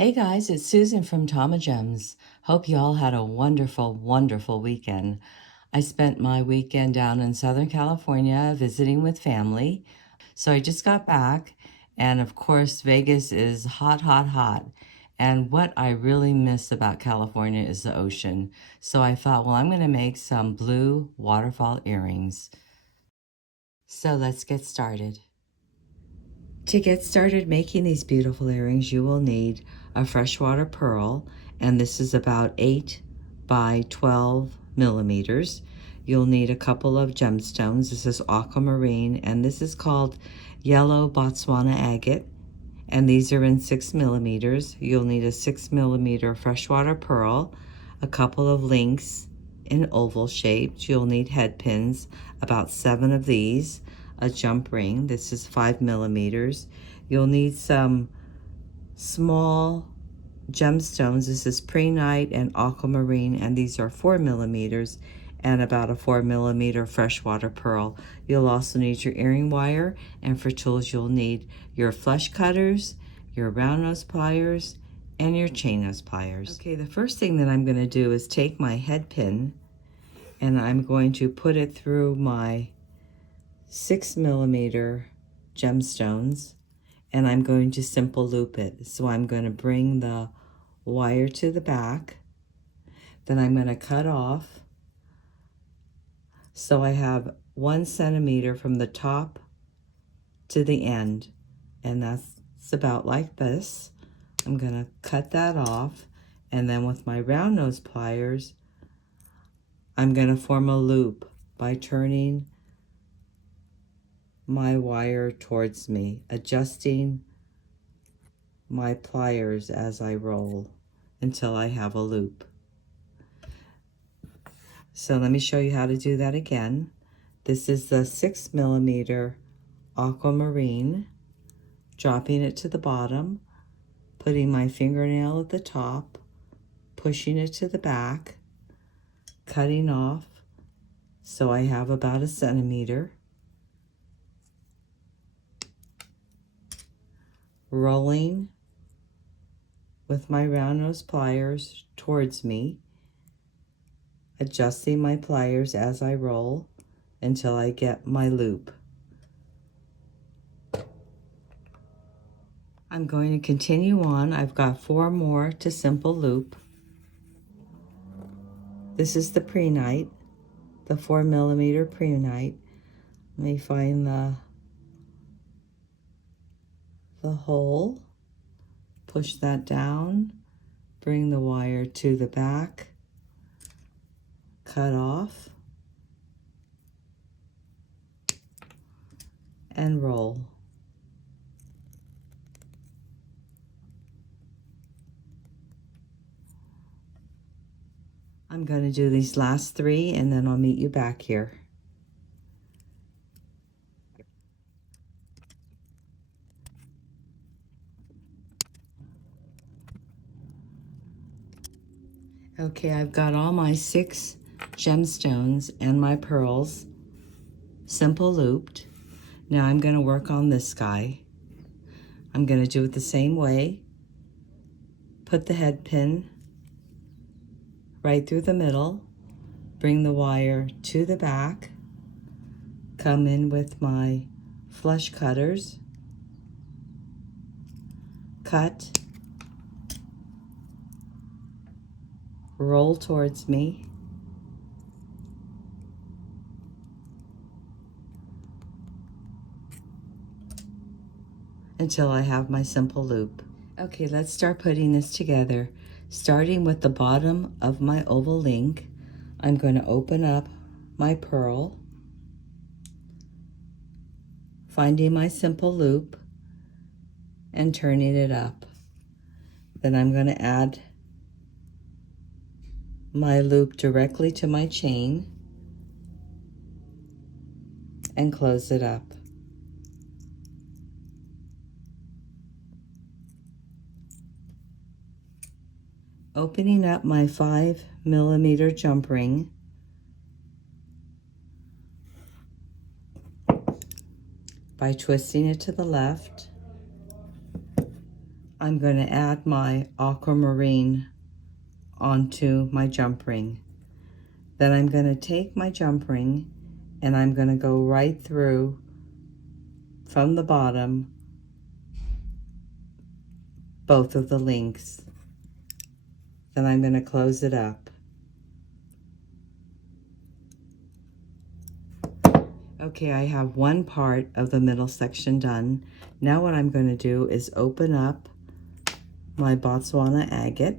Hey guys, it's Susan from Tamagems. Hope you all had a wonderful, wonderful weekend. I spent my weekend down in Southern California visiting with family. So I just got back, and of course, Vegas is hot, hot, hot. And what I really miss about California is the ocean. So I thought, well, I'm going to make some blue waterfall earrings. So let's get started. To get started making these beautiful earrings, you will need a freshwater pearl, and this is about 8 by 12 millimeters. You'll need a couple of gemstones. This is aquamarine, and this is called yellow Botswana agate, and these are in 6 millimeters. You'll need a 6 millimeter freshwater pearl, a couple of links in oval shaped. You'll need head pins, about 7 of these, a jump ring. This is 5 millimeters. You'll need some small gemstones. This is prehnite and aquamarine, and these are 4 millimeters, and about a 4 millimeter freshwater pearl. You'll also need your earring wire, and for tools you'll need your flush cutters, your round nose pliers, and your chain nose pliers. Okay, the first thing that I'm going to do is take my head pin, and I'm going to put it through my 6 millimeter gemstones, and I'm going to simple loop it. So I'm going to bring the wire to the back, then I'm going to cut off so I have 1 centimeter from the top to the end, and that's about like this. I'm going to cut that off, and then with my round nose pliers I'm going to form a loop by turning my wire towards me, adjusting my pliers as I roll until I have a loop. So let me show you how to do that again. This is the 6 millimeter aquamarine, dropping it to the bottom, putting my fingernail at the top, pushing it to the back, cutting off so I have about 1 centimeter, rolling with my round nose pliers towards me, adjusting my pliers as I roll until I get my loop. I'm going to continue on. I've got 4 more to simple loop. This is the prehnite, the 4 millimeter prehnite. Let me find the hole, push that down, bring the wire to the back, cut off, and roll. I'm going to do these last 3 and then I'll meet you back here. Okay, I've got all my 6 gemstones and my pearls simple looped. Now I'm going to work on this guy. I'm going to do it the same way. Put the head pin right through the middle, bring the wire to the back, come in with my flush cutters, cut, roll towards me, until I have my simple loop. Okay, let's start putting this together. Starting with the bottom of my oval link, I'm going to open up my pearl, finding my simple loop, and turning it up. Then I'm going to add my loop directly to my chain and close it up. Opening up my 5 millimeter jump ring, by twisting it to the left, I'm going to add my aquamarine onto my jump ring. Then I'm going to take my jump ring and I'm going to go right through from the bottom both of the links. Then I'm going to close it up. Okay, I have one part of the middle section done. Now what I'm going to do is open up my Botswana agate,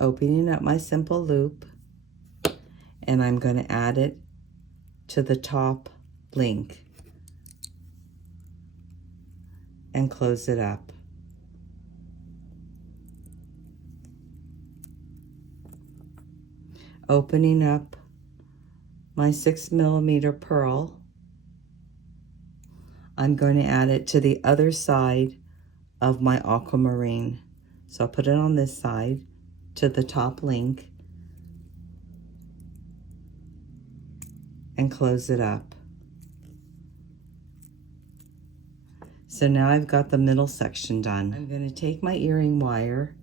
opening up my simple loop, and I'm going to add it to the top link and close it up. Opening up my 6mm pearl, I'm going to add it to the other side of my aquamarine. So I'll put it on this side to the top link and close it up. So now I've got the middle section done. I'm going to take my earring wire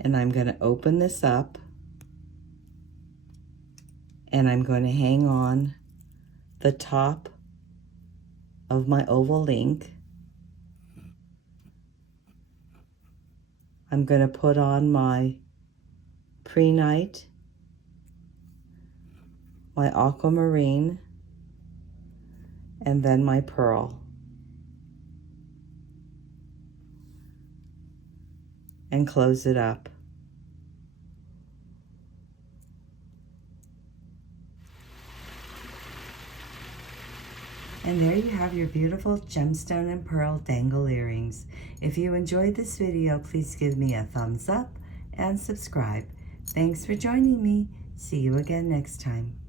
and I'm going to open this up and I'm going to hang on the top of my oval link. I'm going to put on my prehnite, my aquamarine, and then my pearl. And close it up. And there you have your beautiful gemstone and pearl dangle earrings. If you enjoyed this video, please give me a thumbs up and subscribe. Thanks for joining me. See you again next time.